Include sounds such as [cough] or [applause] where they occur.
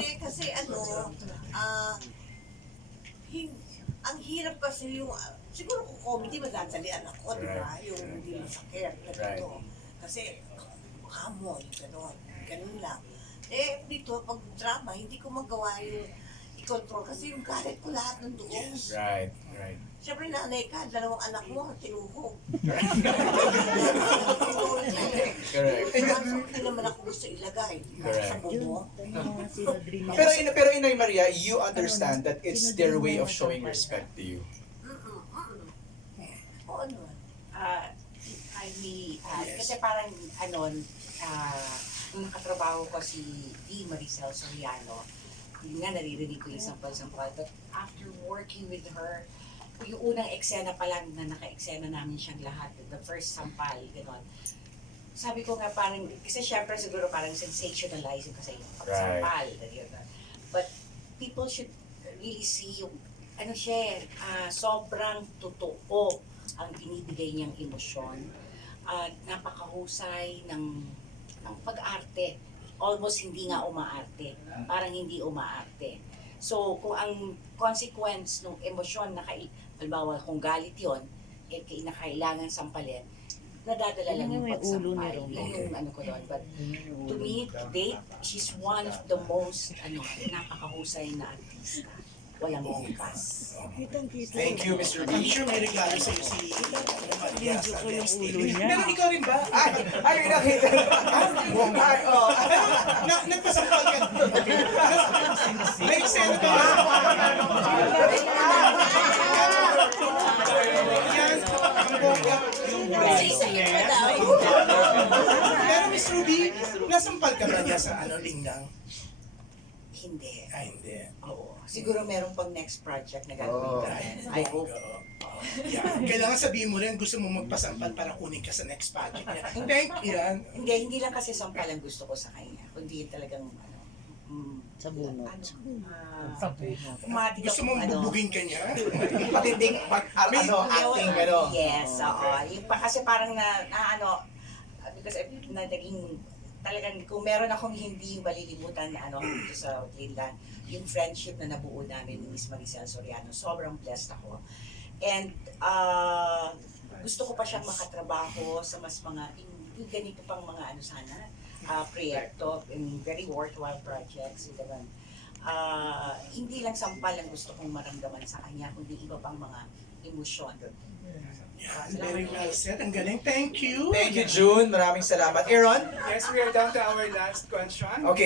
Hindi, kasi ano, [laughs] uh, hin- ang hirap kasi yung, uh, siguro kung comedy, madadalian ako, right. di ba? Yung hindi yung sa care na Kasi, kamoy, gano'n, gano'n lang. Eh, dito, pag drama, hindi ko magawa yung, yeah i-control kasi yung galit ko lahat nandoon. Yes. Right, right. Siyempre na nanay ka, dalawang anak mo, tinuhog. Correct. Hindi naman ako gusto ilagay. Correct. pero, in, pero, pero Inay Maria, you understand [laughs] Anon, that it's their way of showing para? respect to you. Mm -mm, mm -mm. Yeah. Oo naman. Uh, I mean, uh, yes. kasi parang, ano, uh, nung um, nakatrabaho ko si D. Maricel Soriano, hindi nga naririnig ko yung sampal-sampal. But after working with her, yung unang eksena pa lang na naka-eksena namin siyang lahat, the first sampal, you know, Sabi ko nga parang, kasi syempre siguro parang sensationalizing ko sa iyo. Right. Sampal, you gano'n. Know? But people should really see yung, ano siya, uh, sobrang totoo ang binibigay niyang emosyon. At uh, napakahusay ng, ng pag-arte almost hindi nga umaarte. Parang hindi umaarte. So, kung ang consequence ng emosyon na kay halimbawa kung galit 'yon, eh kinakailangan sampalin, nadadala lang yung pagsampal. Yung, yung ulo ni Romeo. Yung ano ko doon. But to me, date, she's one of the most, ano, napakahusay na artista. [laughs] walang wow bukas. Okay. Thank you, Mr. D. I'm sure may reklamo sa iyo si Medyo ikaw rin ba? Ay, ay, ay, ay, ay, ay, ay, ay, nagpasampal ka. Make sense ko. Pero Miss Ruby, nasampal ka ba niya sa ano, lingang? Hindi. Ay, hindi. Oo. Siguro meron pang next project na gagawin oh, ka. I hope. Oh, uh, yeah. Kailangan sabihin mo rin, gusto mo magpasampal para kunin ka sa next project yeah. niya. Thank you. Yan. Yeah. Hindi, hindi lang kasi sampal ang gusto ko sa kanya. Kundi talagang, ano, mm, ano, sa bunot. Uh, sa bunot. Gusto mo ano, bubugin ka niya? [laughs] patinding, pat, al, ano, acting, gano'n? Yes, oo. Okay. Ano. Yung, kasi parang na, ano, because I've, na naging talagang kung meron akong hindi malilimutan na ano dito sa Greenland, yung friendship na nabuo namin ni Miss Maricel Soriano, sobrang blessed ako. And uh, gusto ko pa siyang makatrabaho sa mas mga, yung, yung ganito pang mga ano sana, uh, proyekto, in very worthwhile projects. Yung, know? Uh, hindi lang sampal ang gusto kong maramdaman sa kanya, kundi iba pang mga emosyon. Yeah, uh, very well said. Ang galing. Thank you. Thank you, June. Maraming salamat. Aaron? Yes, we are down to our last question. Okay.